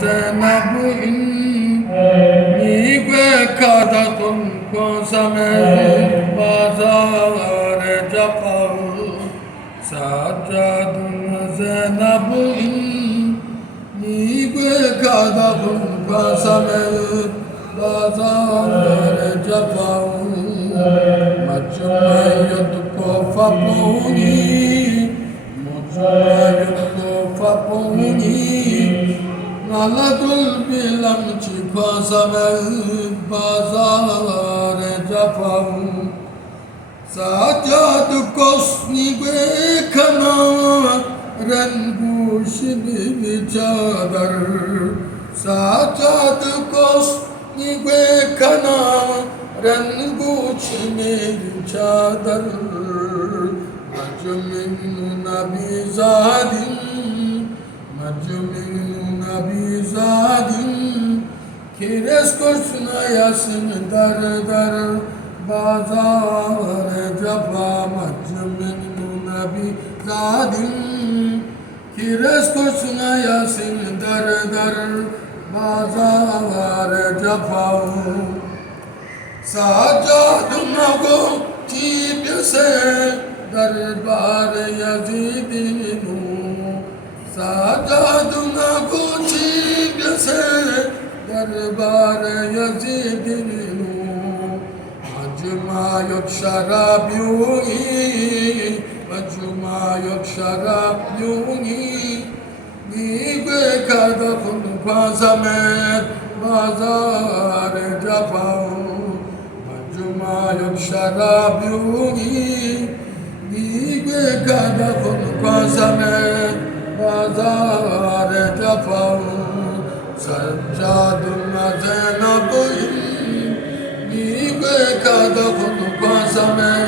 Zainabu nigue kada tuमको समय बाजार जफर साजद ज़ैनब nigue kada tuमको समय बाजार जफर मजमयत को फपूनी Naladul bilam çipasamel bazar cafam Sajad kosni be kana renguş bir çadar Sajad kosni be kana renguş bir çadar Mecnun nabi zadin Mecnun nabi zadin Kires koşuna yasın dar dar Bazar cefa Mecnun nabi zadin Kires koşuna yasın dar dar Bazar cefa Sajadına go tibse Darbar yazidinu Sajadına go tibse Darbar yazidinu Acıma yok şarap yuni Acıma yok şarap yuni Nibe kada kunu pazamet Bazar cefa Acıma yok şarap yuni Nibe kada kunu pazamet Bazar cefa Saccaduna Zeynab'ın Nibe kada kunu pazamet